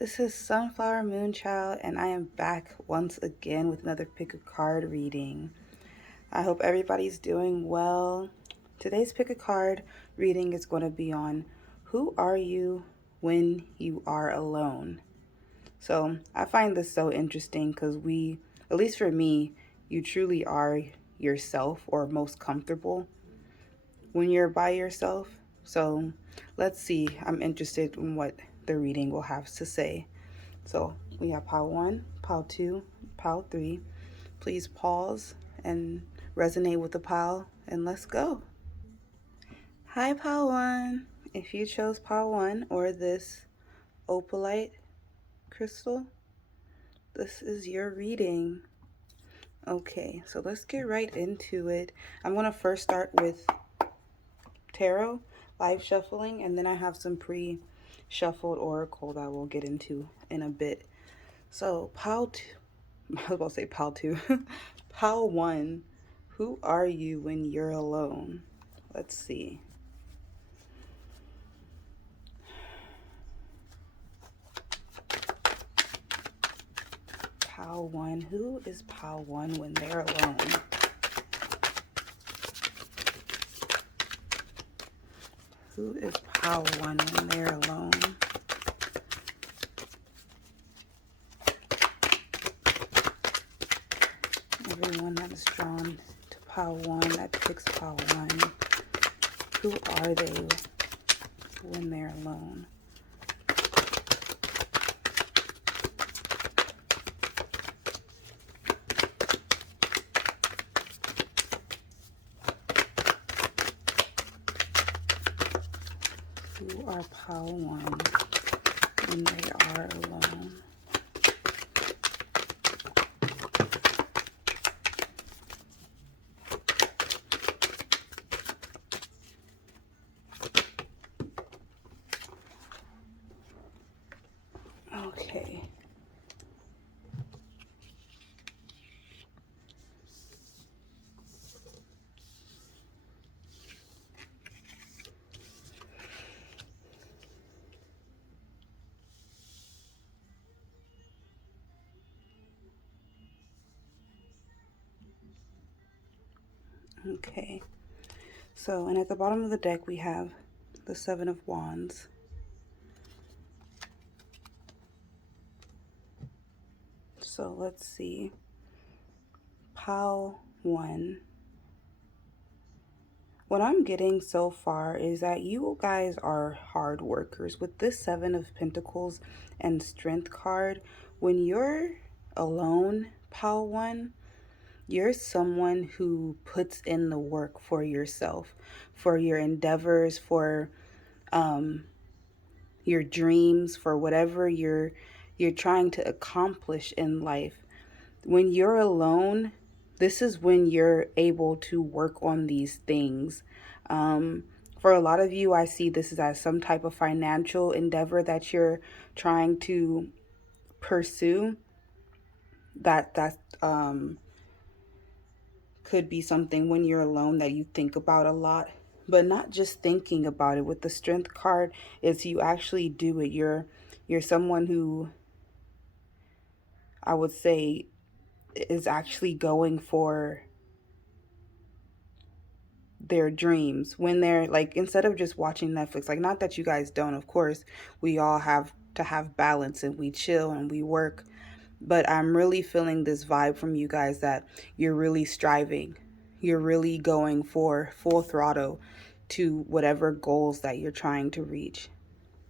This is Sunflower Moonchild, and I am back once again with another pick a card reading. I hope everybody's doing well. Today's pick a card reading is going to be on who are you when you are alone. So I find this so interesting because at least for me, you truly are yourself or most comfortable when you're by yourself. So let's see. I'm interested in what the reading will have to say. So we have pile 1, pile 2, pile 3. Please pause and resonate with the pile, and let's go. Hi, pile 1. If you chose pile 1 or this opalite crystal, this is your reading. Okay, so let's get right into it. I'm going to first start with tarot, live shuffling, and then I have some pre-shuffled oracle that we'll get into in a bit. So pile 2, I was about to say pile 2. Pile 1, who are you when you're alone? Let's see. Pile 1, who is pile 1 when they're alone? Who is pile 1 when they're alone? Everyone that is drawn to pile 1, that picks pile 1. Who are they when they're alone? Who are pile 1 when they are alone? Okay. Okay. So, and at the bottom of the deck, we have the Seven of Wands. So let's see. Pile 1. What I'm getting so far is that you guys are hard workers. With this Seven of Pentacles and Strength card, when you're alone, pile 1, you're someone who puts in the work for yourself, for your endeavors, for your dreams, for whatever you're trying to accomplish in life. When you're alone, this is when you're able to work on these things. For a lot of you, I see this as some type of financial endeavor that you're trying to pursue. That could be something when you're alone that you think about a lot, but not just thinking about it. With the Strength card, is you actually do it. You're someone who, I would say, is actually going for their dreams when they're like, instead of just watching Netflix. Like, not that you guys don't, of course we all have to have balance and we chill and we work, but I'm really feeling this vibe from you guys that you're really striving, you're really going for full throttle to whatever goals that you're trying to reach.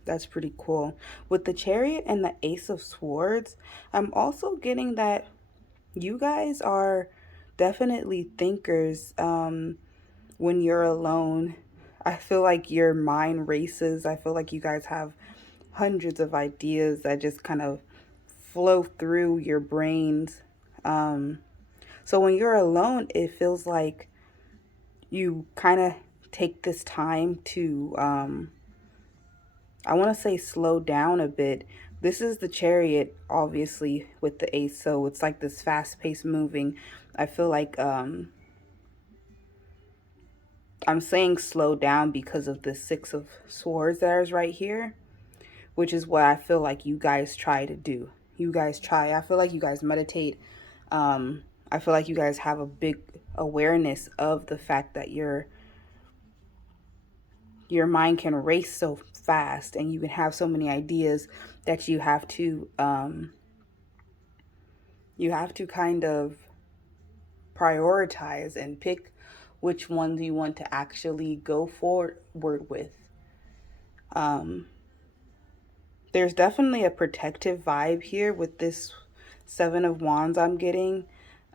That's pretty cool. With the Chariot and the Ace of Swords, I'm also getting that you guys are definitely thinkers. When you're alone, I feel like your mind races. I feel like you guys have hundreds of ideas that just kind of flow through your brains. So when you're alone, it feels like you kind of take this time to, I want to say, slow down a bit. This is the Chariot, obviously, with the Ace, so it's like this fast-paced moving. I feel like I'm saying slow down because of the Six of Swords that is right here. which is what I feel like you guys try to do. I feel like you guys meditate. I feel like you guys have a big awareness of the fact that your mind can race so fast and you can have so many ideas that you have to kind of prioritize and pick which ones you want to actually go forward with. Um, there's definitely a protective vibe here with this Seven of Wands I'm getting.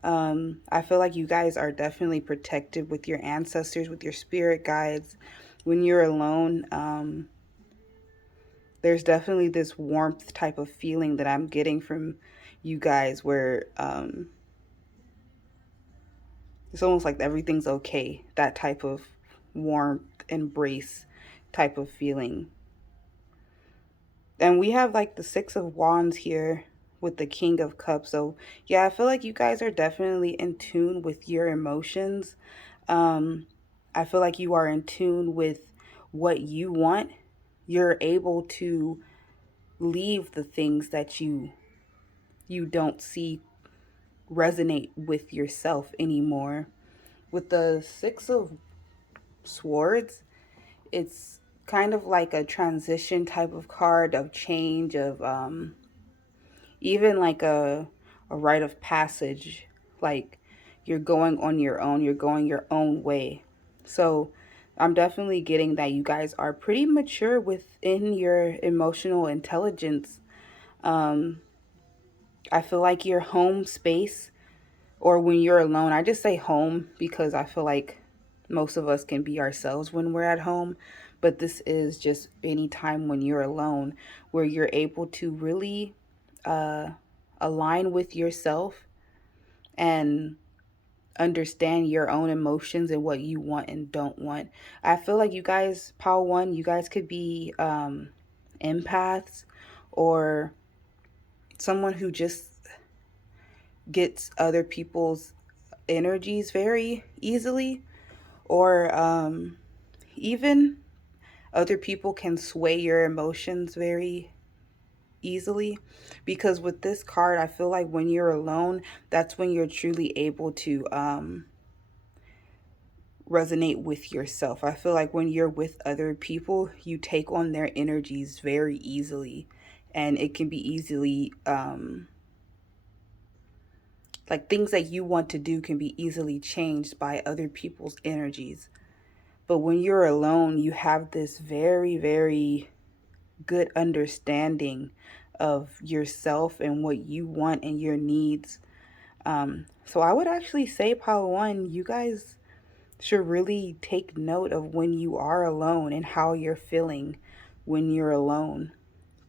I feel like you guys are definitely protected with your ancestors, with your spirit guides. When you're alone, there's definitely this warmth type of feeling that I'm getting from you guys where it's almost like everything's okay. That type of warmth, embrace type of feeling. And we have like the Six of Wands here with the King of Cups. So yeah, I feel like you guys are definitely in tune with your emotions. Um, I feel like you are in tune with what you want. You're able to leave the things that you don't see resonate with yourself anymore. With the Six of Swords, it's kind of like a transition type of card of change of even like a rite of passage, like you're going on your own, you're going your own way. So I'm definitely getting that you guys are pretty mature within your emotional intelligence. um I feel like your home space, or when you're alone, I just say home because I feel like most of us can be ourselves when we're at home, but this is just any time when you're alone where you're able to really uh, align with yourself and understand your own emotions and what you want and don't want. I feel like you guys, Power One, you guys could be empaths or someone who just gets other people's energies very easily, or even other people can sway your emotions very easily. Because with this card, I feel like when you're alone, that's when you're truly able to resonate with yourself. I feel like when you're with other people, you take on their energies very easily, and it can be easily like things that you want to do can be easily changed by other people's energies. But when you're alone, you have this very, very good understanding of yourself and what you want and your needs. So I would actually say, Power One, you guys should really take note of when you are alone and how you're feeling when you're alone.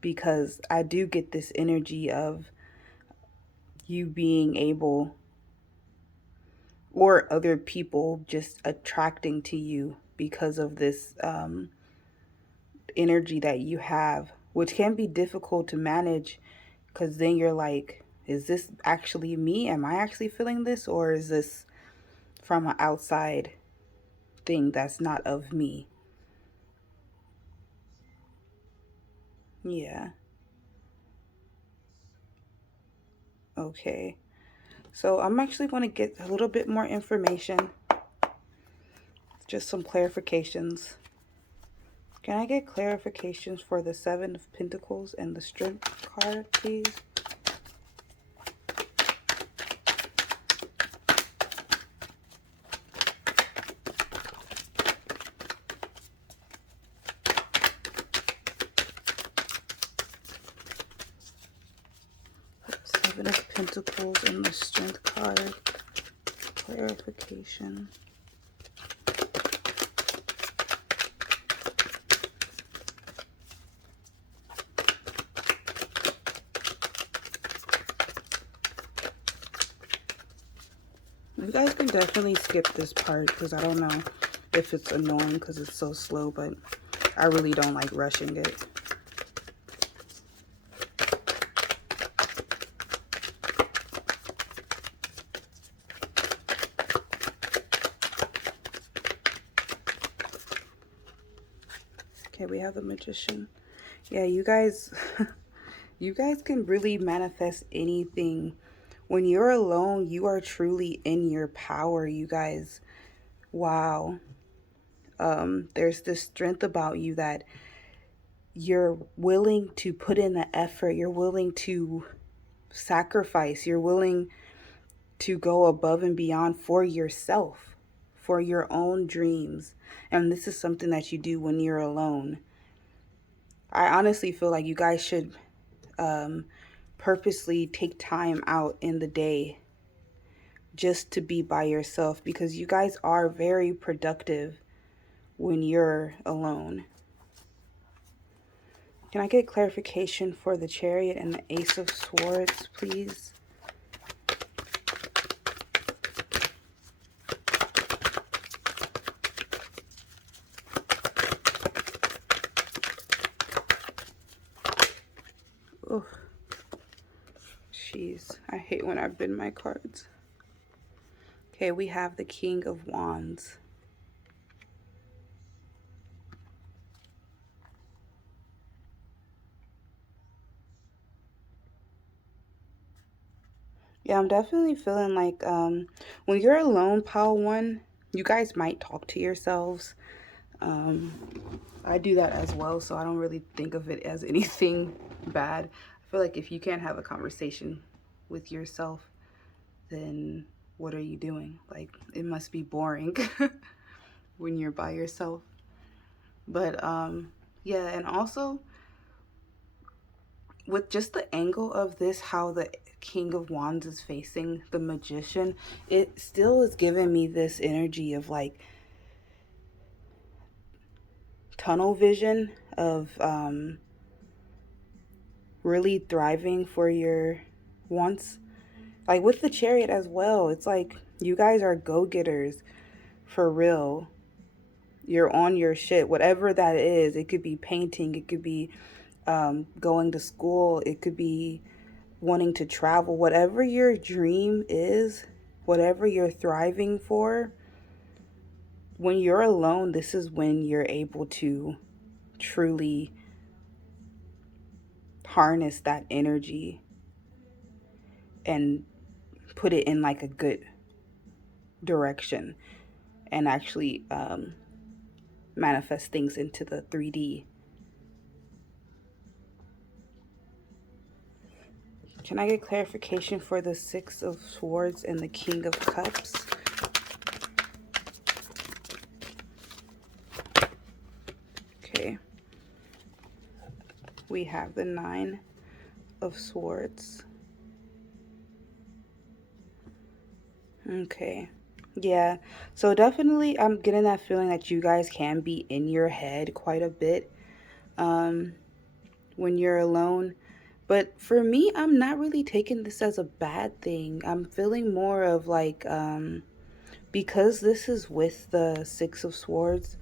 Because I do get this energy of you being able, or other people just attracting to you because of this energy that you have, which can be difficult to manage because then you're like, is this actually me? Am I actually feeling this? Or is this from an outside thing that's not of me? Yeah. Okay. So I'm actually going to get a little bit more information, just some clarifications. Can I get clarifications for the Seven of Pentacles and the Strength card, please? Seven of Pentacles and the Strength card. Clarification. You guys can definitely skip this part because I don't know if it's annoying because it's so slow, but I really don't like rushing it. Okay, we have the Magician. Yeah, you guys, you guys can really manifest anything. When you're alone, you are truly in your power, you guys. Wow. There's this strength about you that you're willing to put in the effort, you're willing to sacrifice, you're willing to go above and beyond for yourself, for your own dreams. And this is something that you do when you're alone. I honestly feel like you guys should um, purposely take time out in the day just to be by yourself because you guys are very productive when you're alone. Can I get clarification for the Chariot and the Ace of Swords, please? Oh, jeez. I hate when I bend my cards. Okay, we have the King of Wands. Yeah, I'm definitely feeling like when you're alone, Pile One, you guys might talk to yourselves. Um, I do that as well, so I don't really think of it as anything bad. I feel like if you can't have a conversation with yourself, then what are you doing? Like, it must be boring when you're by yourself. But yeah, and also with just the angle of this, how the King of Wands is facing the Magician, it still is giving me this energy of like tunnel vision of really thriving for your wants. Like with the Chariot as well, it's like you guys are go-getters for real. You're on your shit, whatever that is. It could be painting, it could be going to school, it could be wanting to travel, whatever your dream is, whatever you're thriving for. When you're alone, this is when you're able to truly harness that energy and put it in like a good direction and actually manifest things into the 3D. Can I get clarification for the Six of Swords and the King of Cups? Okay. We have the Nine of Swords. Okay. Yeah. So definitely I'm getting that feeling that you guys can be in your head quite a bit when you're alone. But for me, I'm not really taking this as a bad thing. I'm feeling more of like because this is with the Six of Swords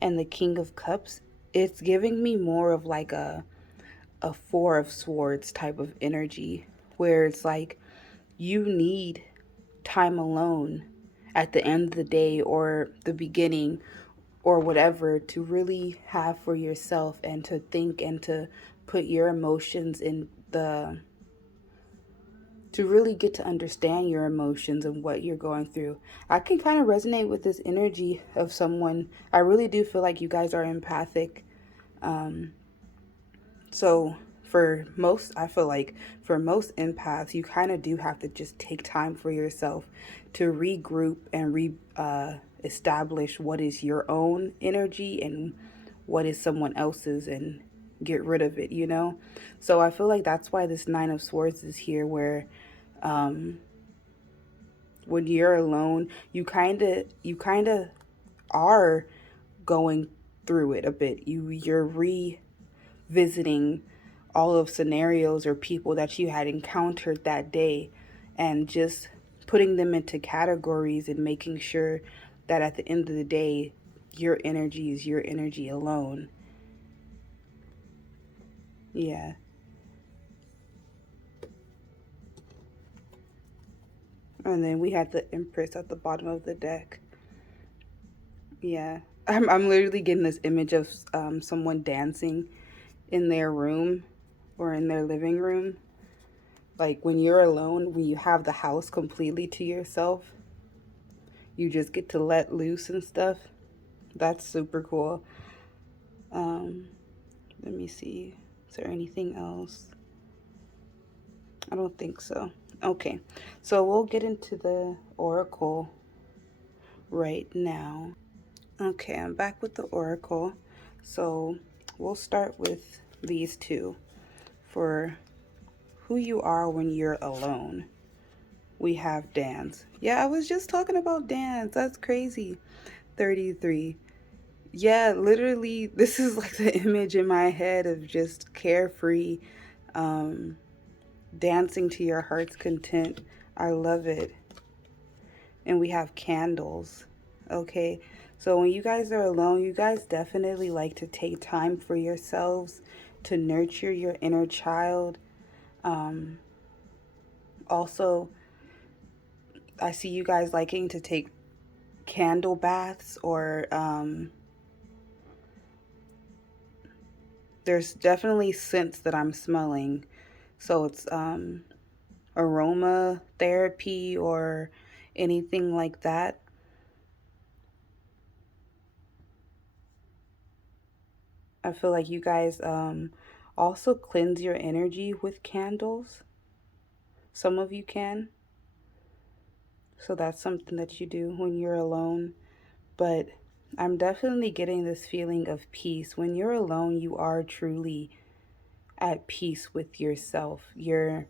and the King of Cups, it's giving me more of like a Four of Swords type of energy where it's like you need time alone at the end of the day or the beginning or whatever to really have for yourself and to think and to put your emotions in the to really get to understand your emotions and what you're going through. I can kind of resonate with this energy of someone. I really do feel like you guys are empathic. Um, so for most, I feel like for most empaths, you kind of do have to just take time for yourself to regroup and establish what is your own energy and what is someone else's and get rid of it, you know? So I feel like that's why this Nine of Swords is here where um, when you're alone, you kind of are going through it a bit. You're revisiting all of scenarios or people that you had encountered that day and just putting them into categories and making sure that at the end of the day your energy is your energy alone. Yeah. And then we had the Empress at the bottom of the deck. Yeah. I'm literally getting this image of someone dancing in their room or in their living room. Like when you're alone, when you have the house completely to yourself, you just get to let loose and stuff. That's super cool. Um, Let me see. Is there anything else? I don't think so. Okay, so we'll get into the oracle right now. Okay, I'm back with the oracle. So we'll start with these two for who you are when you're alone. We have dance. Yeah, I was just talking about dance. That's crazy. 33. Yeah, literally, this is like the image in my head of just carefree, um, dancing to your heart's content. I love it. And we have candles. Okay, so when you guys are alone, you guys definitely like to take time for yourselves to nurture your inner child. Um, Also, I see you guys liking to take candle baths, or there's definitely scents that I'm smelling. So it's aroma therapy or anything like that. I feel like you guys also cleanse your energy with candles. Some of you can. So that's something that you do when you're alone. But I'm definitely getting this feeling of peace. When you're alone, you are truly at peace with yourself. You're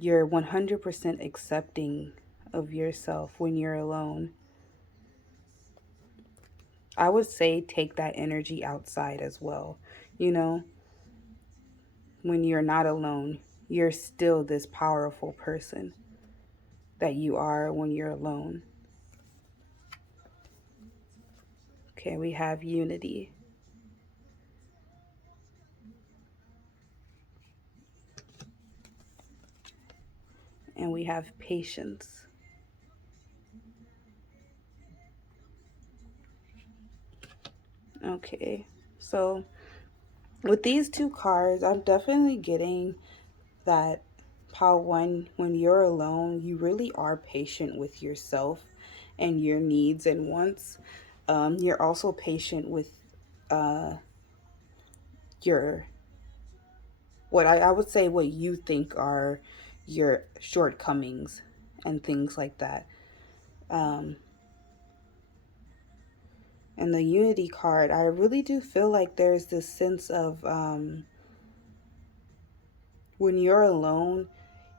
100% accepting of yourself when you're alone. I would say take that energy outside as well. You know, when you're not alone, you're still this powerful person that you are when you're alone. Okay, we have unity and we have patience. Okay, so with these two cards, I'm definitely getting that pile one, when you're alone, you really are patient with yourself and your needs and wants. You're also patient with uh, your, what I would say, what you think are your shortcomings and things like that. Um, and the unity card, I really do feel like there's this sense of when you're alone,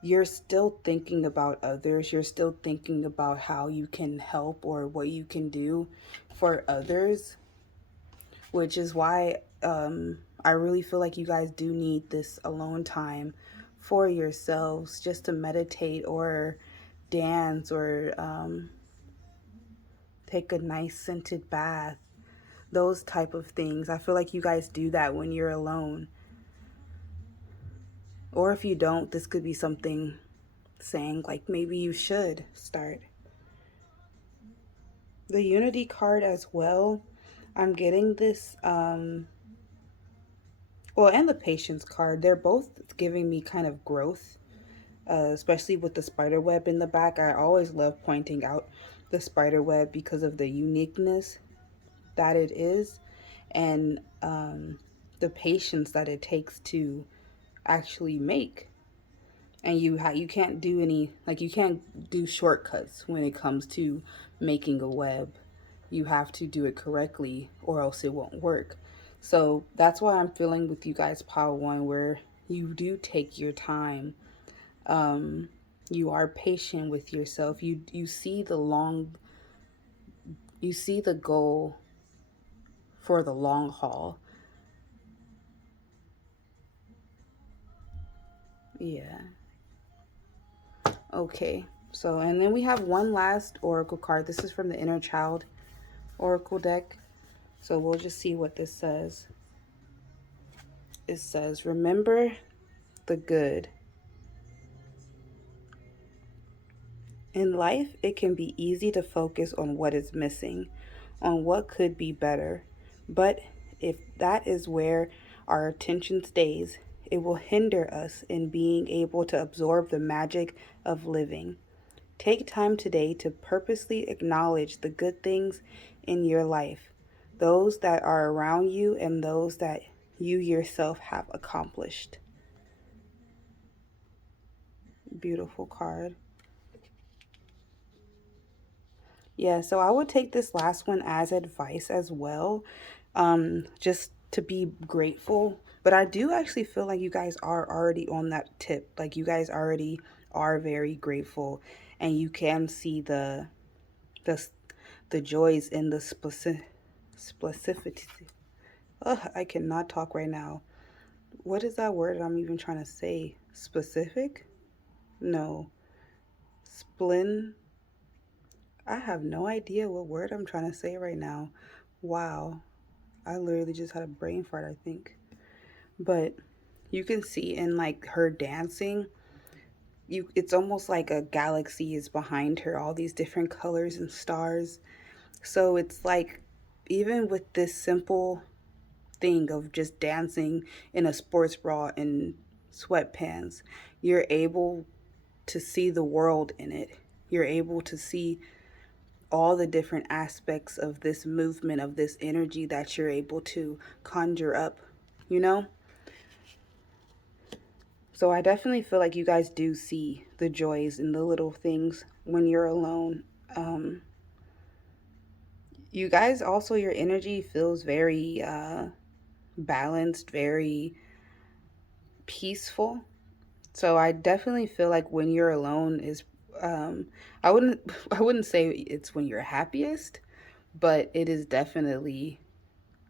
you're still thinking about others. You're still thinking about how you can help or what you can do for others, which is why I really feel like you guys do need this alone time for yourselves, just to meditate or dance or take a nice scented bath, those type of things. I feel like you guys do that when you're alone. Or if you don't, this could be something saying like maybe you should start. The unity card as well, I'm getting this well, and the patience card, they're both giving me kind of growth, especially with the spider web in the back. I always love pointing out the spider web because of the uniqueness that it is, and the patience that it takes to actually make. And you can't do any, like, you can't do shortcuts when it comes to making a web. You have to do it correctly or else it won't work. So that's why I'm feeling with you guys pile one, where you do take your time. um you are patient with yourself. You see the goal for the long haul. Yeah. Okay, so and then we have one last oracle card. This is from the inner child oracle deck. So we'll just see what this says. It says, remember the good. In life, it can be easy to focus on what is missing, on what could be better. But if that is where our attention stays, it will hinder us in being able to absorb the magic of living. Take time today to purposely acknowledge the good things in your life, those that are around you and those that you yourself have accomplished. Beautiful card. Yeah, so I would take this last one as advice as well, just to be grateful. But I do actually feel like you guys are already on that tip. Like you guys already are very grateful, and you can see the the joys in the specificity. Ugh, I cannot talk right now. What is that word I'm even trying to say? Specific? No. Splin. I have no idea what word I'm trying to say right now. Wow. I literally just had a brain fart, I think. But you can see in like her dancing, it's almost like a galaxy is behind her, all these different colors and stars. So it's like even with this simple thing of just dancing in a sports bra and sweatpants, you're able to see the world in it. You're able to see all the different aspects of this movement, of this energy that you're able to conjure up, you know? So I definitely feel like you guys do see the joys in the little things when you're alone. Um, you guys also, your energy feels very balanced, very peaceful. So I definitely feel like when you're alone is I wouldn't I wouldn't say it's when you're happiest, but it is definitely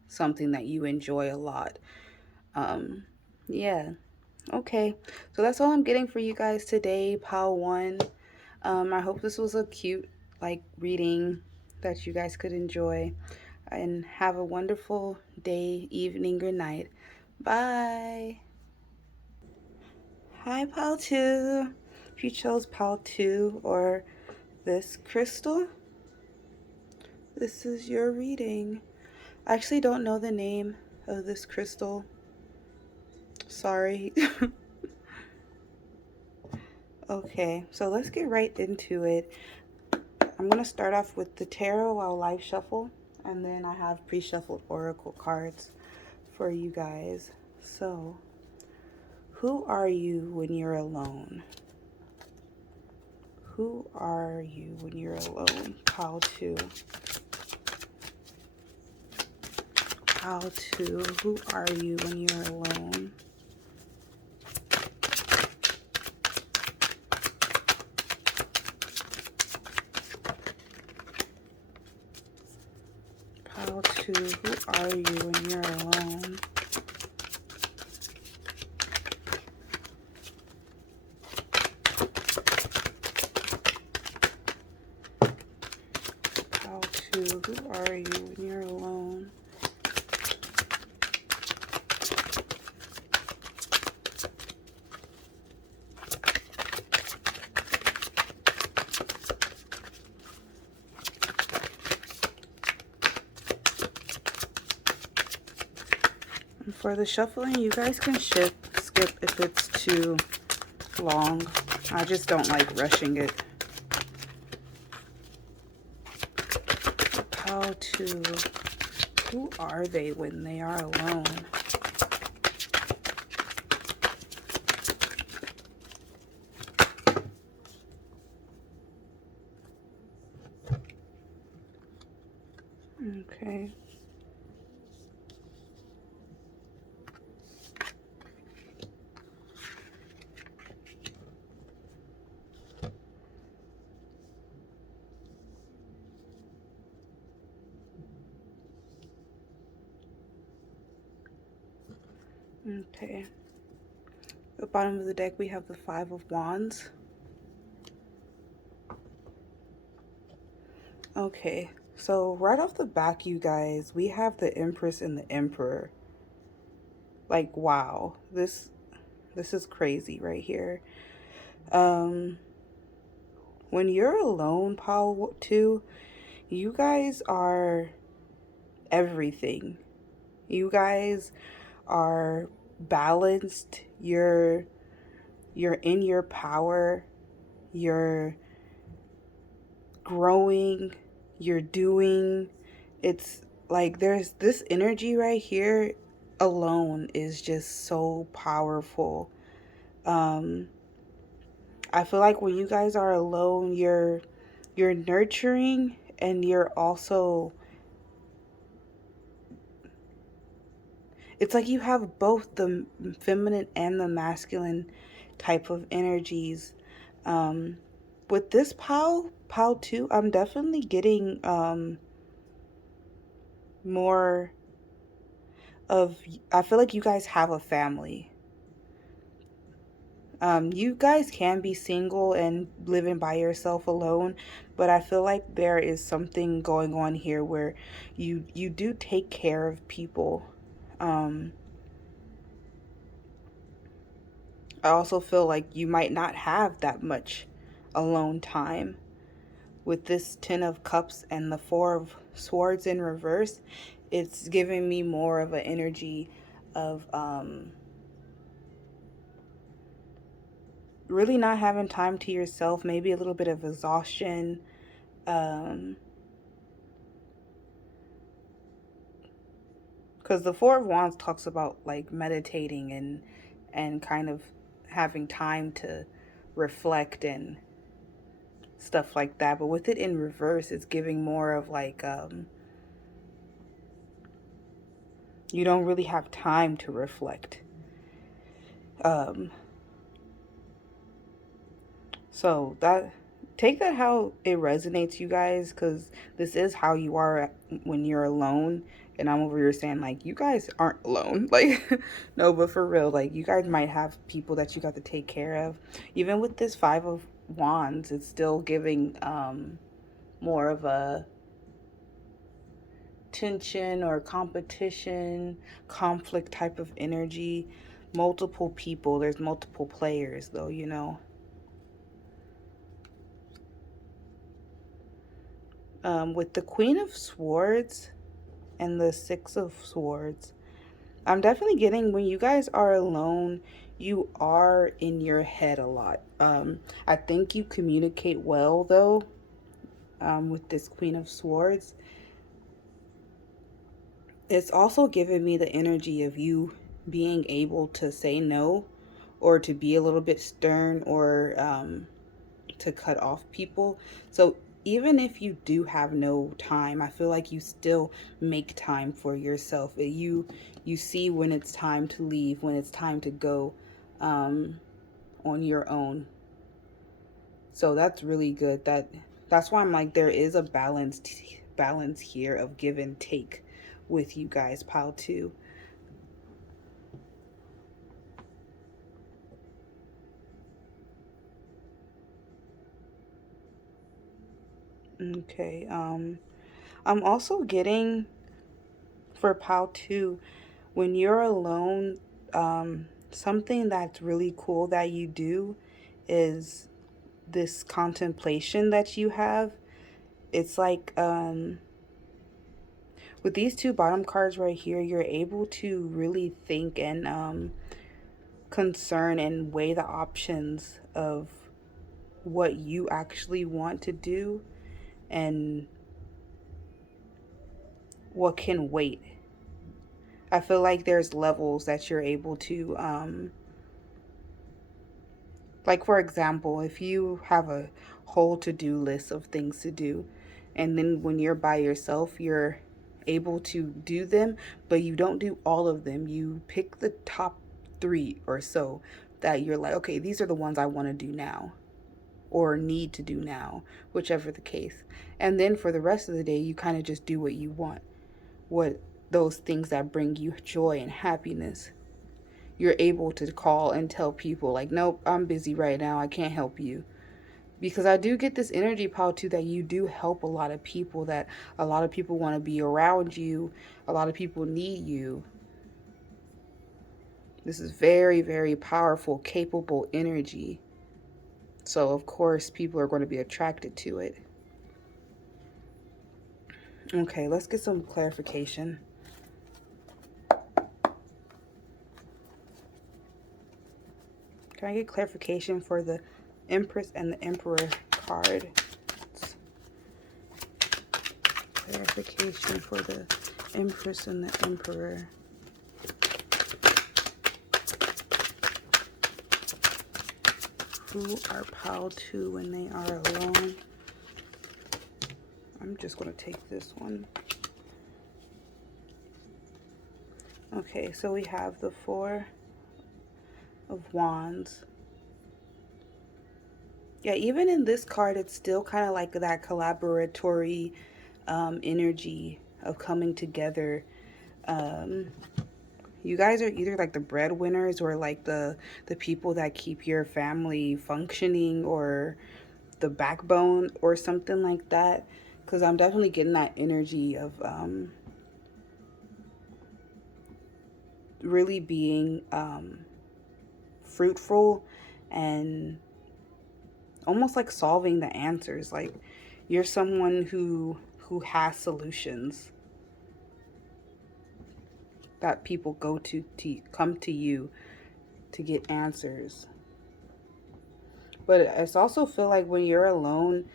something that you enjoy a lot. Um yeah. Okay. So that's all I'm getting for you guys today, Pile 1. I hope this was a cute like reading that you guys could enjoy, and have a wonderful day, evening, or night. Bye. Hi, Pile 2. If you chose Pile 2 or this crystal, this is your reading. I actually don't know the name of this crystal. Sorry. Okay, so let's get right into it. I'm going to start off with the tarot while live shuffle, and then I have pre-shuffled oracle cards for you guys. So, who are you when you're alone? Who are you when you're alone? Pile 2. Pile 2. Who are you when you're alone? Pile 2. Who are you when you're alone? Pile 2. Who are you when you're alone? And for the shuffling, you guys can skip if it's too long. I just don't like rushing it. Pile 2. Who are they when they are alone? Okay. Okay. At the bottom of the deck, we have the Five of Wands. Okay. So right off the back, you guys, we have the Empress and the Emperor. Like, wow. This is crazy right here. Um, when you're alone, Pile 2, you guys are everything. You guys are balanced, you're in your power, you're growing, you're doing. It's like there's this energy right here alone is just so powerful. Um I feel like when you guys are alone, you're nurturing, and you're also, it's like you have both the feminine and the masculine type of energies. Um, with this Pal 2, I'm definitely getting more of, I feel like you guys have a family. You guys can be single and living by yourself alone, but I feel like there is something going on here where you do take care of people. Um, I also feel like you might not have that much alone time. With this Ten of Cups and the Four of Swords in reverse, it's giving me more of an energy of really not having time to yourself, maybe a little bit of exhaustion. Um, because the Four of Wands talks about like meditating and kind of having time to reflect and stuff like that. But with it in reverse, it's giving more of like you don't really have time to reflect. Um, so that, take that how it resonates, you guys, because this is how you are when you're alone. And I'm over here saying like you guys aren't alone, like no, but for real, like you guys might have people that you got to take care of. Even with this Five of Wands, it's still giving more of a tension or competition, conflict type of energy. Multiple people, there's multiple players though, you know. With the Queen of Swords and the Six of Swords, I'm definitely getting when you guys are alone, you are in your head a lot. I think you communicate well though, with this Queen of Swords. It's also giving me the energy of you being able to say no, or to be a little bit stern, or to cut off people. So even if you do have no time, I feel like you still make time for yourself. You see when it's time to leave, when it's time to go on your own. So that's really good. That's why I'm like there is a balance here of give and take with you guys, pile 2. Okay. I'm also getting for pile 2, when you're alone, something that's really cool that you do is this contemplation that you have. It's like with these two bottom cards right here, you're able to really think and concern and weigh the options of what you actually want to do and what can wait. I feel like there's levels that you're able to like, for example, if you have a whole to-do list of things to do, and then when you're by yourself, you're able to do them, but you don't do all of them. You pick the top 3 or so that you're like, okay, these are the ones I want to do now or need to do now, whichever the case. And then for the rest of the day, you kind of just do what you want, what those things that bring you joy and happiness. You're able to call and tell people like, nope, I'm busy right now, I can't help you. Because I do get this energy, Paul, too, that you do help a lot of people, that a lot of people want to be around you, a lot of people need you. This is very, very powerful, capable energy. So of course people are going to be attracted to it. Okay, let's get some clarification. Can I get clarification for the Empress and the Emperor card? Clarification for the Empress and the Emperor. Who are pal to when they are alone? I'm just going to take this one. Okay, so we have the Four of Wands. Yeah, even in this card, it's still kind of like that collaboratory energy of coming together. You guys are either like the breadwinners or like the people that keep your family functioning, or the backbone or something like that. Because I'm definitely getting that energy of really being fruitful and almost like solving the answers. Like you're someone who has solutions that people go to come to you to get answers. But it's also feel like when you're alone,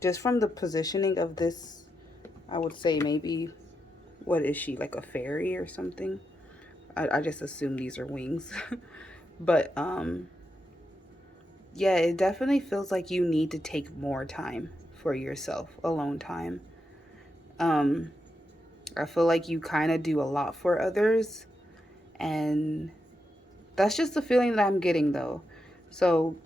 just from the positioning of this, I would say maybe, what is she, like a fairy or something? I just assume these are wings. But yeah, it definitely feels like you need to take more time for yourself, alone time. I feel like you kind of do a lot for others, and that's just the feeling that I'm getting though. So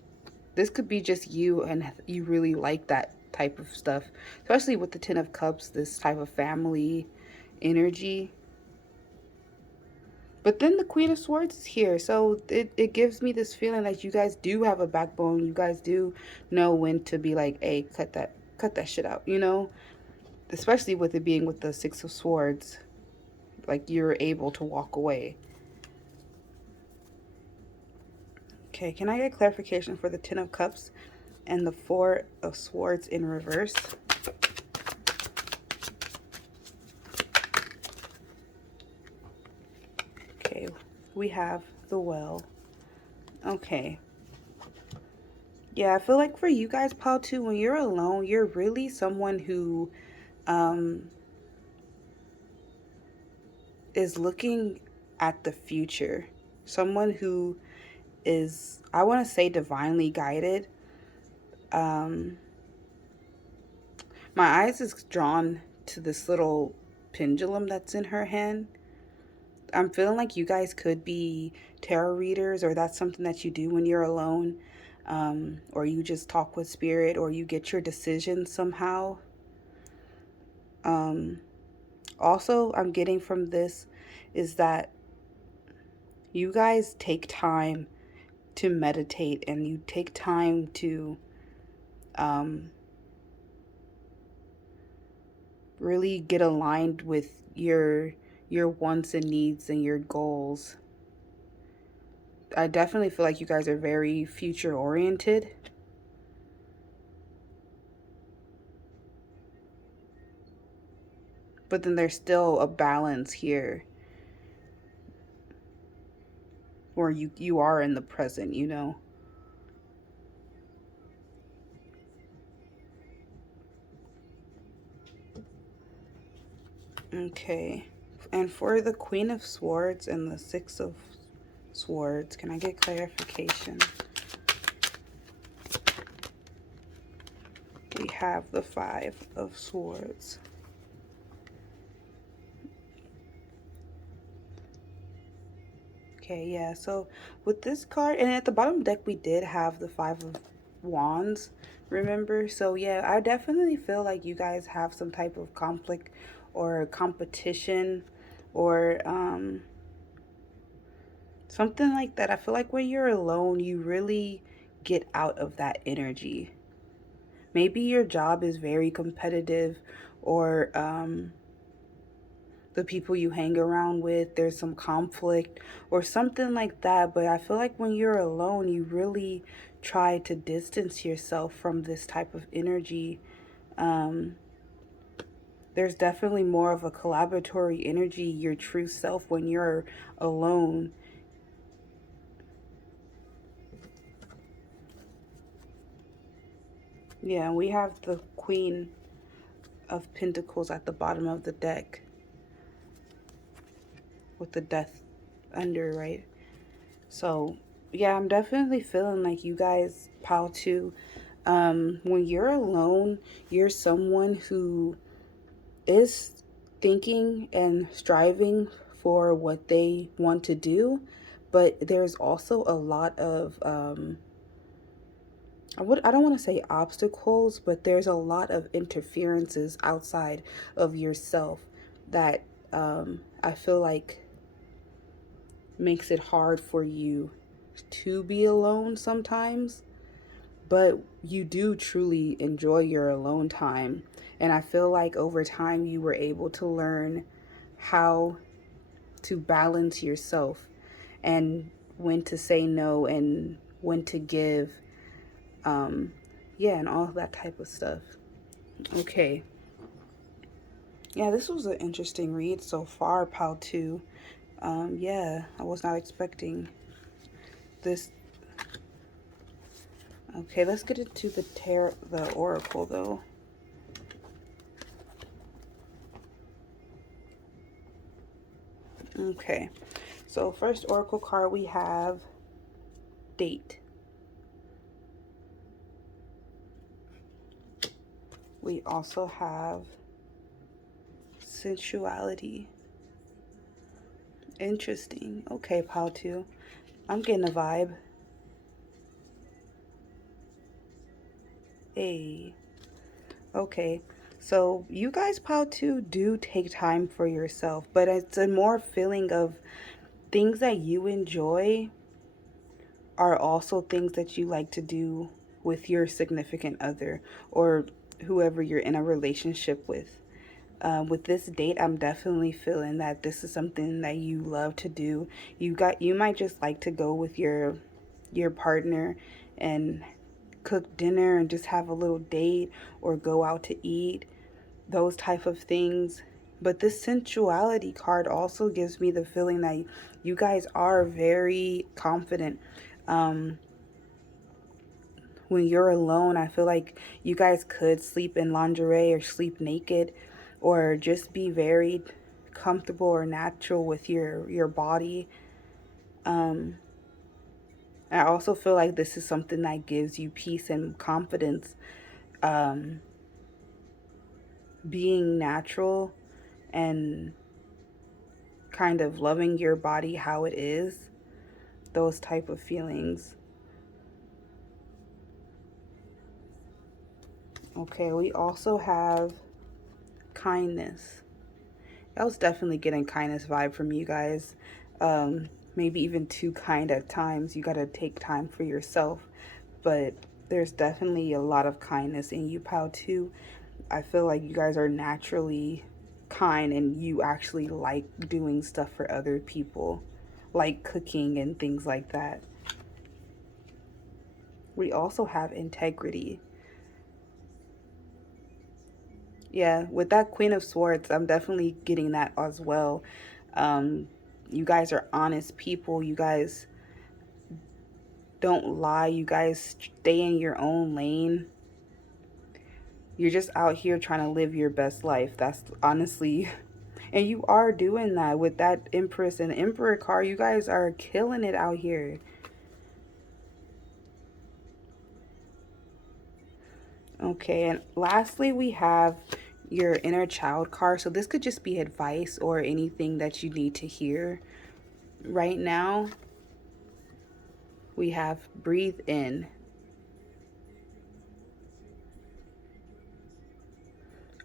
this could be just you, and you really like that type of stuff, especially with the Ten of Cups, this type of family energy. But then the Queen of Swords is here. So it gives me this feeling that you guys do have a backbone. You guys do know when to be like, hey, cut that shit out, you know? Especially with it being with the Six of Swords. Like you're able to walk away. Okay, can I get clarification for the Ten of Cups and the Four of Swords in reverse? Okay, we have the Well. Okay. Yeah, I feel like for you guys, Paul, too, when you're alone, you're really someone who um, is looking at the future. Someone who is, I want to say, divinely guided. Um, my eyes is drawn to this little pendulum that's in her hand. I'm feeling like you guys could be tarot readers, or that's something that you do when you're alone, or you just talk with spirit, or you get your decisions somehow. Um, Also, I'm getting from this is that you guys take time to meditate, and you take time to um, really get aligned with your wants and needs and your goals. I definitely feel like you guys are very future oriented. But then there's still a balance here where you are in the present, you know. Okay. And for the Queen of Swords and the Six of Swords, can I get clarification? We have the Five of Swords. Okay, yeah, so with this card, and at the bottom deck, we did have the Five of Wands, remember? So yeah, I definitely feel like you guys have some type of conflict or competition, or something like that. I feel like when you're alone, you really get out of that energy. Maybe your job is very competitive, or the people you hang around with, there's some conflict or something like that. But I feel like when you're alone, you really try to distance yourself from this type of energy. Um, there's definitely more of a collaboratory energy, your true self, when you're alone. Yeah, we have the Queen of Pentacles at the bottom of the deck with the Death under, right? So, yeah, I'm definitely feeling like you guys, pile two. When you're alone, you're someone who is thinking and striving for what they want to do, but there's also a lot of I don't want to say obstacles, but there's a lot of interferences outside of yourself that I feel like makes it hard for you to be alone sometimes. But you do truly enjoy your alone time. And I feel like over time you were able to learn how to balance yourself and when to say no and when to give. Um, yeah, and all that type of stuff. Okay. Yeah, this was an interesting read so far, Pal 2. Yeah, I was not expecting this. Okay, let's get into the oracle though. Okay, so first oracle card we have date. We also have sensuality. Interesting. Okay, Pal 2. I'm getting a vibe. Hey. Okay. So you guys, Pal 2, do take time for yourself, but it's a more feeling of things that you enjoy are also things that you like to do with your significant other or whoever you're in a relationship with. With this date, I'm definitely feeling that this is something that you love to do. You might just like to go with your partner and cook dinner and just have a little date or go out to eat, those type of things. But this sensuality card also gives me the feeling that you guys are very confident. Um, when you're alone, I feel like you guys could sleep in lingerie or sleep naked or just be very comfortable or natural with your body. Um, I also feel like this is something that gives you peace and confidence. Um, being natural and kind of loving your body how it is, those type of feelings. Okay, we also have kindness. I was definitely getting kindness vibe from you guys. Maybe even too kind at times. You gotta take time for yourself. But there's definitely a lot of kindness in you, Pal, too. I feel like you guys are naturally kind and you actually like doing stuff for other people, like cooking and things like that. We also have integrity. Yeah, with that Queen of Swords, I'm definitely getting that as well. Um, you guys are honest people. You guys don't lie. You guys stay in your own lane. You're just out here trying to live your best life. That's honestly, and you are doing that with that Empress and Emperor card. You guys are killing it out here. Okay, and lastly, we have your inner child card. So this could just be advice or anything that you need to hear right now. We have breathe in.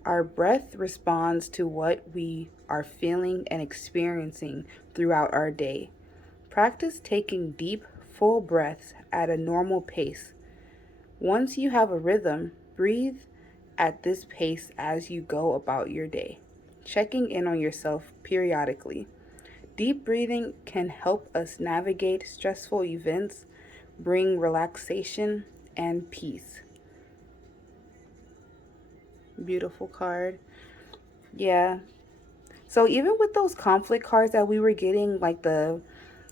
Our breath responds to what we are feeling and experiencing throughout our day. Practice taking deep, full breaths at a normal pace. Once you have a rhythm, breathe at this pace as you go about your day, checking in on yourself periodically. Deep breathing can help us navigate stressful events, bring relaxation and peace. Beautiful card. Yeah. So even with those conflict cards that we were getting, like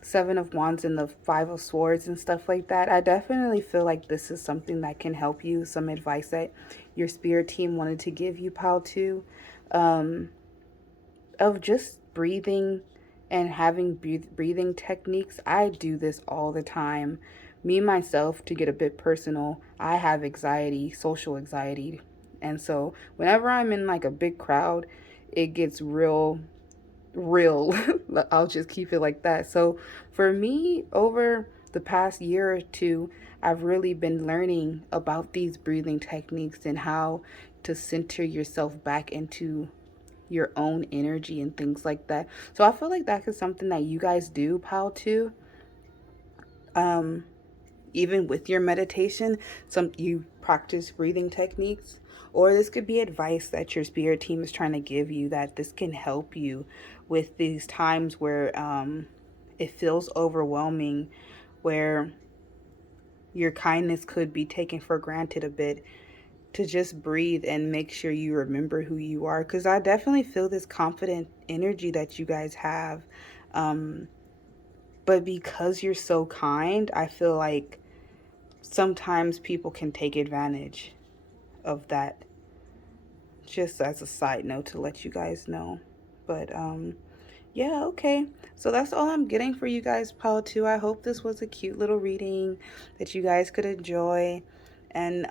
Seven of Wands and the Five of Swords and stuff like that, I definitely feel like this is something that can help you. Some advice that your spirit team wanted to give you, pal, too. Um, of just breathing and having breathing techniques. I do this all the time. Me, myself, to get a bit personal, I have anxiety, social anxiety. And so whenever I'm in like a big crowd, it gets real. I'll just keep it like that. So for me, over the past year or two, I've really been learning about these breathing techniques and how to center yourself back into your own energy and things like that. So I feel like that is something that you guys do, pal, too. Um, Even with your meditation, some you practice breathing techniques, or this could be advice that your spirit team is trying to give you that this can help you with these times where it feels overwhelming, where your kindness could be taken for granted a bit, to just breathe and make sure you remember who you are. Because I definitely feel this confident energy that you guys have. Um, but because you're so kind, I feel like sometimes people can take advantage of that. Just as a side note to let you guys know. But yeah, okay. So that's all I'm getting for you guys, Pal 2. I hope this was a cute little reading that you guys could enjoy. And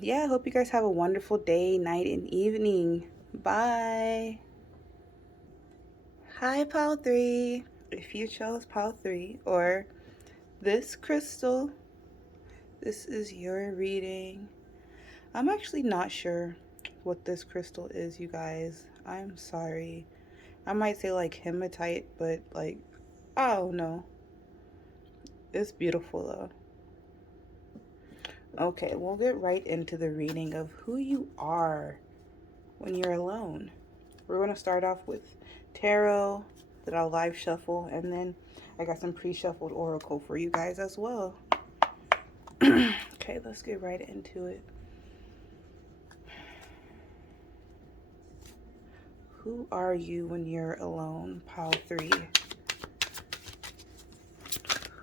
yeah, I hope you guys have a wonderful day, night, and evening. Bye. Hi, Pal 3. If you chose Pal 3 or this crystal, this is your reading. I'm actually not sure what this crystal is, you guys. I'm sorry. I might say like hematite, but like, I don't know. It's beautiful though. Okay, we'll get right into the reading of who you are when you're alone. We're going to start off with tarot that I'll live shuffle, and then I got some pre-shuffled oracle for you guys as well. Okay, let's get right into it. Who are you when you're alone, Pile 3?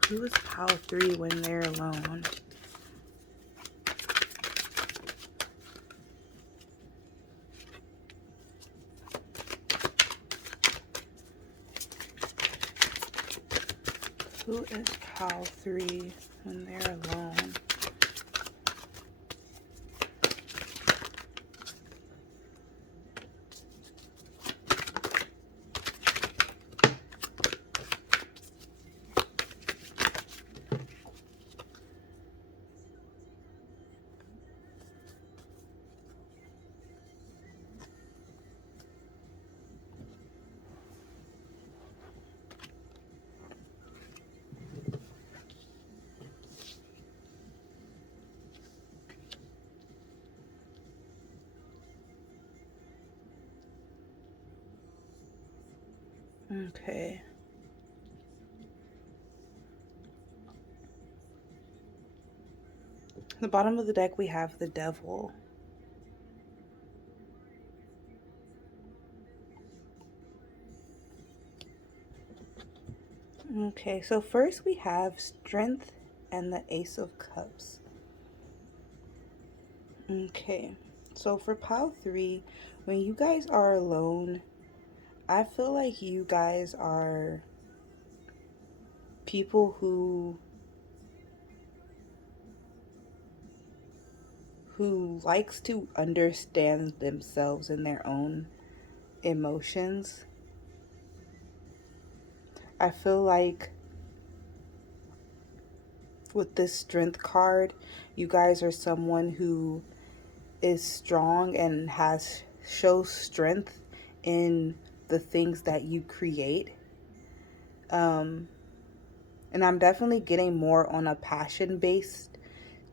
Who is Pile 3 when they're alone? Who is Pile 3 when they're alone? Okay. At the bottom of the deck, we have the Devil. Okay, so first we have Strength and the Ace of Cups. Okay, so for Pile 3, when you guys are alone, I feel like you guys are people who likes to understand themselves and their own emotions. I feel like with this Strength card, you guys are someone who is strong and shows strength in the things that you create. Um, and I'm definitely getting more on a passion based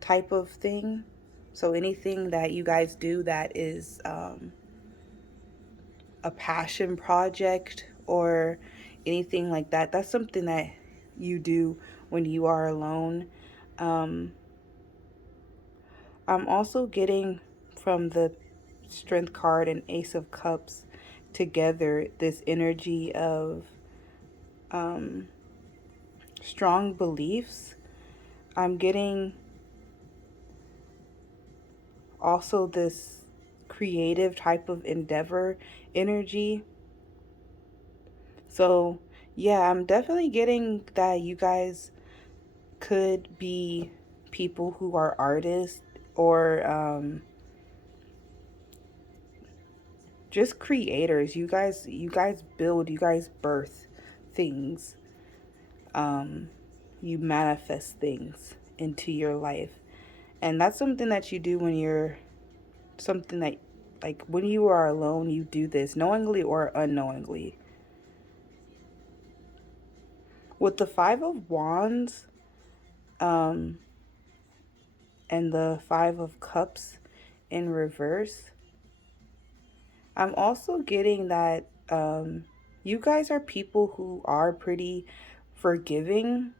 type of thing. So anything that you guys do that is a passion project or anything like that, that's something that you do when you are alone. Um, I'm also getting from the Strength card and Ace of Cups together this energy of strong beliefs. I'm getting also this creative type of endeavor energy. So, yeah, I'm definitely getting that you guys could be people who are artists or just creators. You guys build, you guys birth things. Um, you manifest things into your life. And that's something that you do when you're something that, like, when you are alone, you do this knowingly or unknowingly. With the Five of Wands, um, and the Five of Cups in reverse, I'm also getting that you guys are people who are pretty forgiving.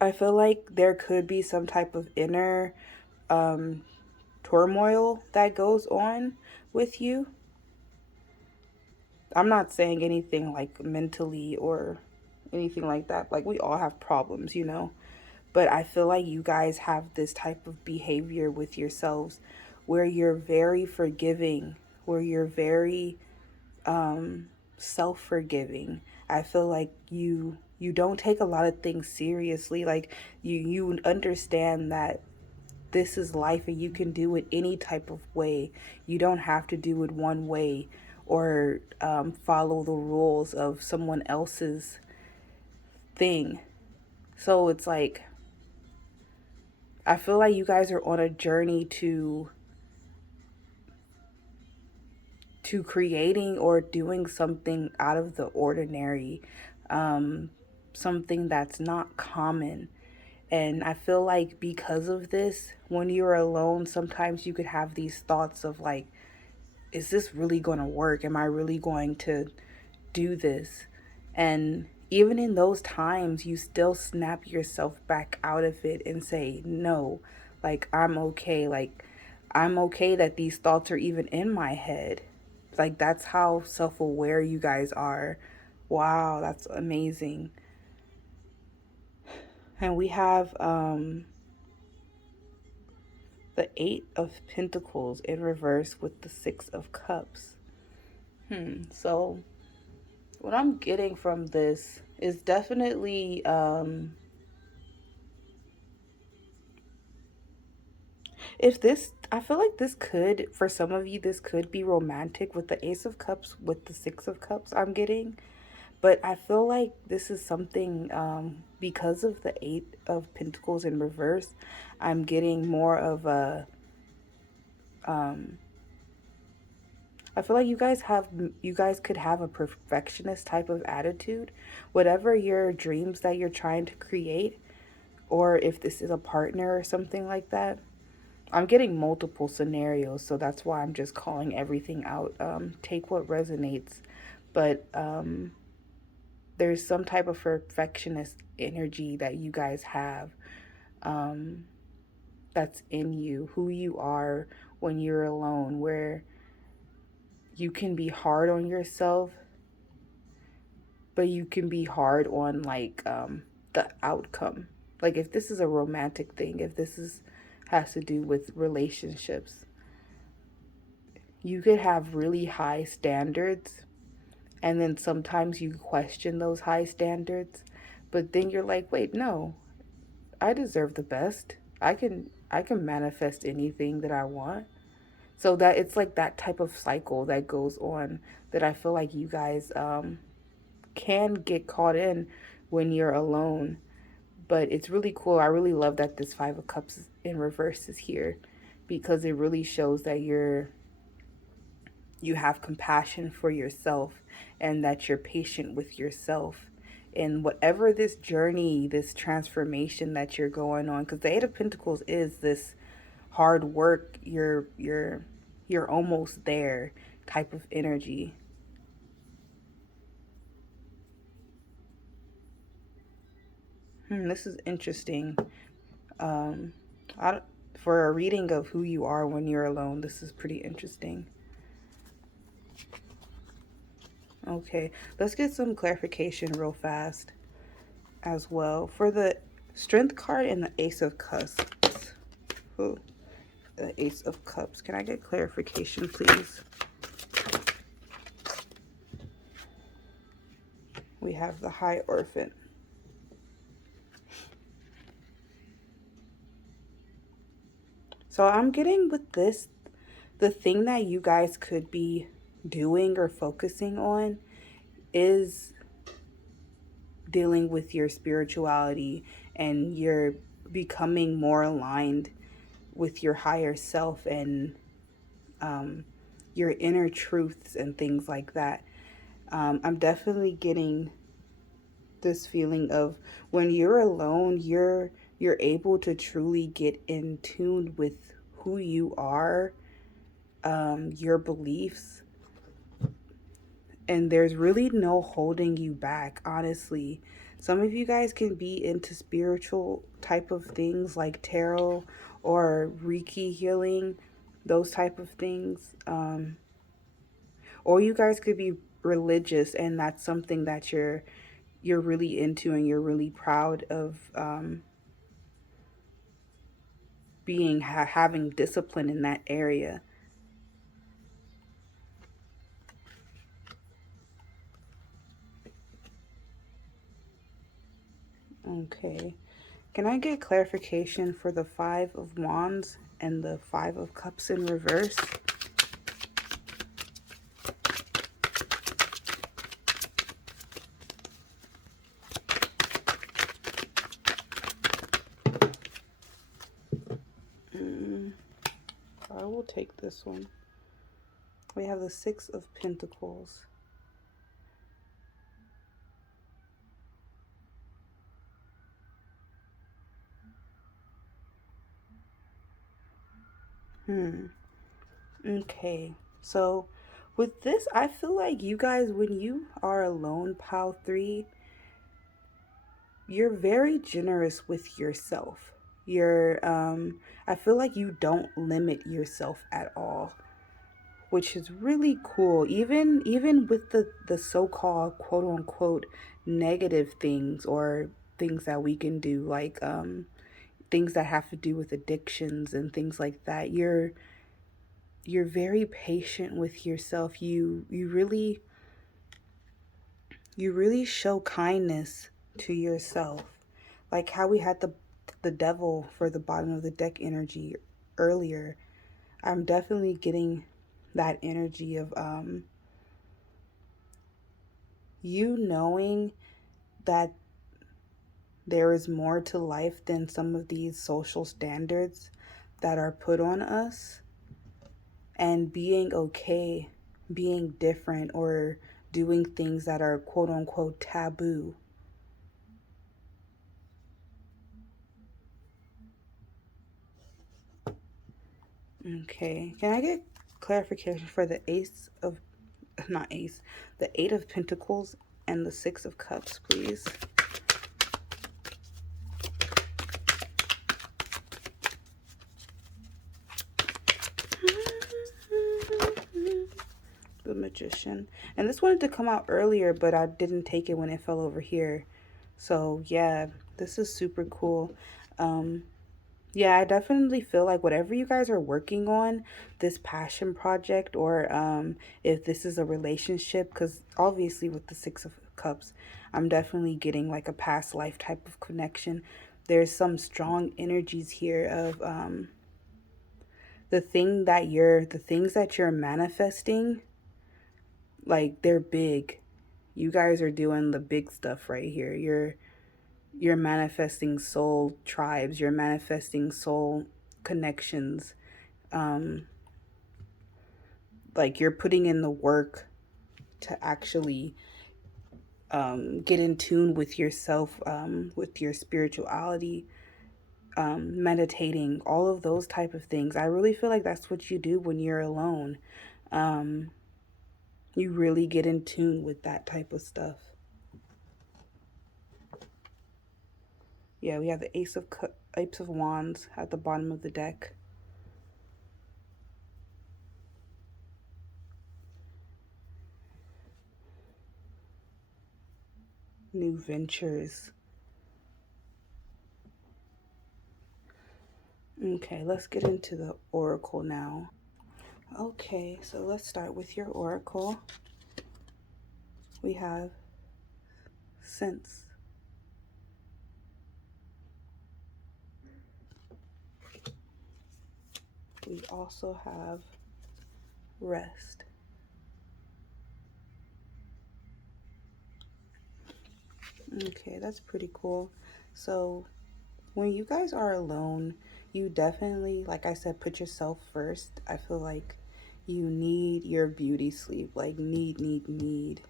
I feel like there could be some type of inner um, turmoil that goes on with you. I'm not saying anything like mentally or anything like that. Like, we all have problems, you know? But I feel like you guys have this type of behavior with yourselves where you're very forgiving, where you're very self-forgiving. I feel like you don't take a lot of things seriously. Like, you understand that this is life and you can do it any type of way. You don't have to do it one way or follow the rules of someone else's thing. So it's like, I feel like you guys are on a journey to creating or doing something out of the ordinary, um, something that's not common. And I feel like because of this, when you're alone, sometimes you could have these thoughts of like, is this really going to work? Am I really going to do this? And even in those times, you still snap yourself back out of it and say, no, like, I'm okay. Like, I'm okay that these thoughts are even in my head. Like, that's how self aware you guys are. Wow, that's amazing. And we have the Eight of Pentacles in reverse with the Six of Cups. So what I'm getting from this is definitely if this, I feel like this could, for some of you, this could be romantic with the Ace of Cups, with the Six of Cups I'm getting. But I feel like this is something, because of the Eight of Pentacles in reverse, I'm getting more of a, um, I feel like you guys could have a perfectionist type of attitude. Whatever your dreams that you're trying to create, or if this is a partner or something like that. I'm getting multiple scenarios, so that's why I'm just calling everything out. Take what resonates. But there's some type of perfectionist energy that you guys have, um, that's in you, who you are when you're alone, where you can be hard on yourself, but you can be hard on like the outcome. Like, if this is a romantic thing, if this is has to do with relationships, you could have really high standards, and then sometimes you question those high standards, but then you're like, wait, no, I deserve the best. I can manifest anything that I want. So that it's like that type of cycle that goes on, that I feel like you guys can get caught in when you're alone. But it's really cool. I really love that this Five of Cups in reverse is here, because it really shows that you have compassion for yourself, and that you're patient with yourself in whatever this journey, this transformation that you're going on. Because the Eight of Pentacles is this hard work. You're almost there type of energy. This is interesting. Um, I, for a reading of who you are when you're alone, this is pretty interesting. Okay, let's get some clarification real fast. as well. For the Strength card and the Ace of Cups. Ooh, the Ace of Cups. Can I get clarification, please? We have the Hierophant. So I'm getting with this, the thing that you guys could be doing or focusing on is dealing with your spirituality, and you're becoming more aligned with your higher self and your inner truths and things like that. I'm definitely getting this feeling of when you're alone, you're able to truly get in tune with who you are, your beliefs, and there's really no holding you back, honestly. Some of you guys can be into spiritual type of things like tarot or Reiki healing, those type of things. Or you guys could be religious, and that's something that you're really into and you're really proud of, being having discipline in that area. Okay. Can I get clarification for the Five of Wands and the Five of Cups in reverse? I will take this one. We have the Six of Pentacles. Okay. So with this, I feel like you guys, when you are alone, pile 3, you're very generous with yourself. I feel like you don't limit yourself at all, which is really cool. Even with the so-called quote unquote negative things, or things that we can do, like things that have to do with addictions and things like that. You're very patient with yourself. You really show kindness to yourself. Like how we had the devil for the bottom of the deck energy earlier. I'm definitely getting that energy of you knowing that there is more to life than some of these social standards that are put on us, and being okay being different or doing things that are quote unquote taboo. Okay, can I get clarification for the Ace of, not Ace, the Eight of Pentacles and the Six of Cups, please? The Magician. And this wanted to come out earlier, but I didn't take it when it fell over here. So yeah, this is super cool. Yeah, I definitely feel like whatever you guys are working on, this passion project, or if this is a relationship, because obviously with the Six of Cups, I'm definitely getting like a past life type of connection. There's some strong energies here of the things that you're manifesting, like they're big. You guys are doing the big stuff right here. You're manifesting soul tribes, you're manifesting soul connections. Um, like you're putting in the work to actually get in tune with yourself, with your spirituality, meditating, all of those type of things. I really feel like that's what you do when you're alone. Um, you really get in tune with that type of stuff. Yeah, we have the Ace of Wands at the bottom of the deck. New ventures. Okay, let's get into the oracle now. Okay, so let's start with your oracle. We have sense. We also have rest. Okay, that's pretty cool. So, when you guys are alone, you definitely, like I said, put yourself first. I feel like you need your beauty sleep. Like, need.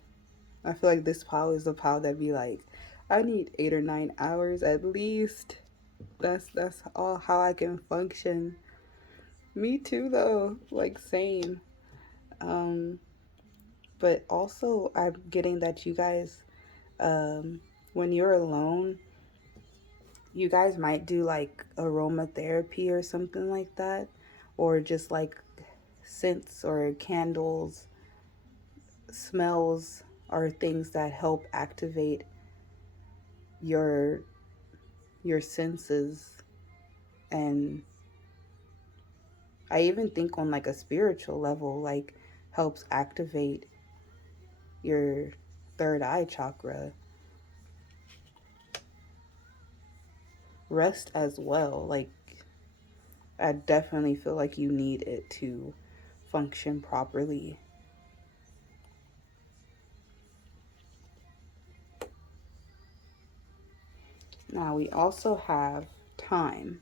I feel like this pile is the pile that'd be like, I need 8 or 9 hours at least. That's all how I can function. Me too, though. Like, same. Um, but also, I'm getting that you guys, when you're alone, you guys might do like aromatherapy or something like that, or just like scents or candles, smells are things that help activate your your senses. And I even think on like a spiritual level, like helps activate your third eye chakra. Rest as well, like I definitely feel like you need it to function properly. Now we also have time,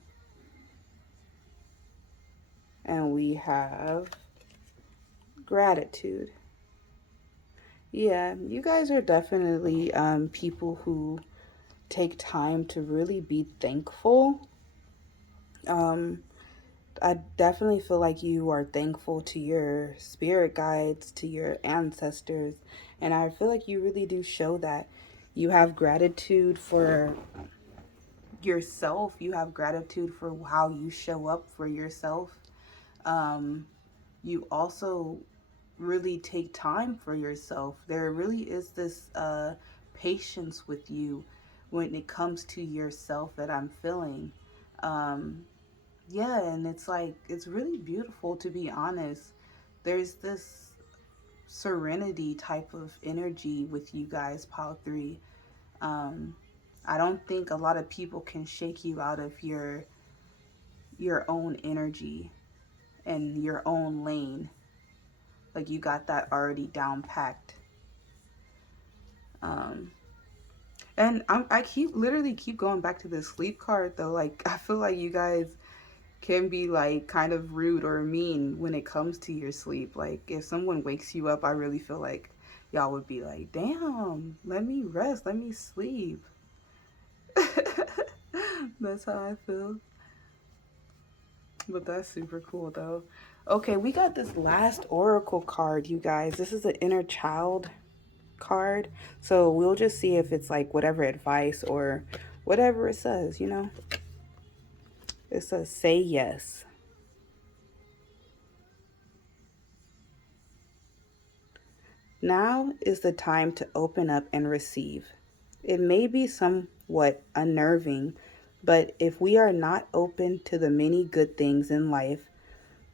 and we have gratitude. Yeah, you guys are definitely people who take time to really be thankful. Um, I definitely feel like you are thankful to your spirit guides, to your ancestors, and I feel like you really do show that. You have gratitude for yourself, you have gratitude for how you show up for yourself. Um, you also really take time for yourself. There really is this patience with you when it comes to yourself that I'm feeling. Um, yeah, and it's like, it's really beautiful to be honest. There's this serenity type of energy with you guys, Pile 3. Um, I don't think a lot of people can shake you out of your own energy and your own lane. Like you got that already down packed. Um, and I keep literally keep going back to the sleep card though. Like I feel like you guys can be like kind of rude or mean when it comes to your sleep. Like if someone wakes you up, I really feel like y'all would be like, "Damn, let me rest, let me sleep." That's how I feel. But that's super cool though. Okay, we got this last oracle card, you guys. This is an inner child card. So we'll just see if it's like whatever advice or whatever it says, you know? It says, say yes. Now is the time to open up and receive. It may be somewhat unnerving, but if we are not open to the many good things in life,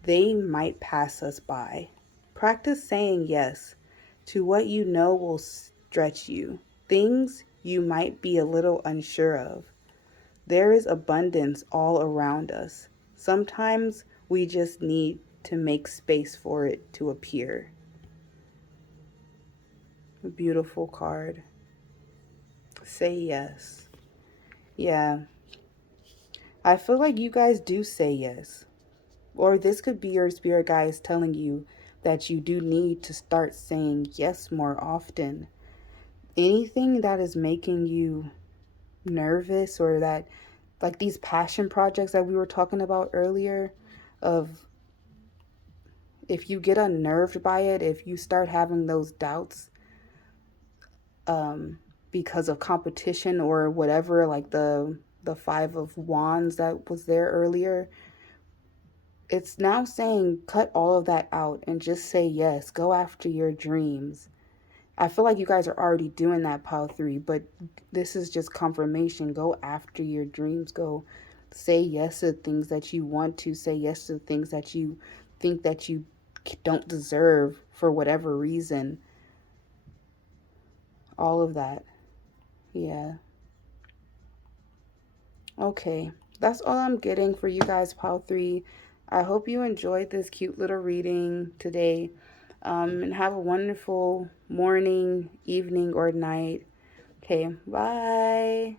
they might pass us by. Practice saying yes to what you know will stretch you, things you might be a little unsure of. There is abundance all around us. Sometimes we just need to make space for it to appear. A beautiful card. Say yes. Yeah, I feel like you guys do say yes. Or this could be your spirit guides telling you that you do need to start saying yes more often. Anything that is making you nervous, or that, like these passion projects that we were talking about earlier, of if you get unnerved by it, if you start having those doubts um, because of competition or whatever, like the five of wands that was there earlier, it's now saying cut all of that out and just say yes. Go after your dreams. I feel like you guys are already doing that, pile 3, but this is just confirmation. Go after your dreams. Go say yes to things that you want to, say yes to things that you think that you don't deserve for whatever reason. All of that. Yeah. Okay. That's all I'm getting for you guys, Pile 3. I hope you enjoyed this cute little reading today. And have a wonderful morning, evening, or night. Okay, bye.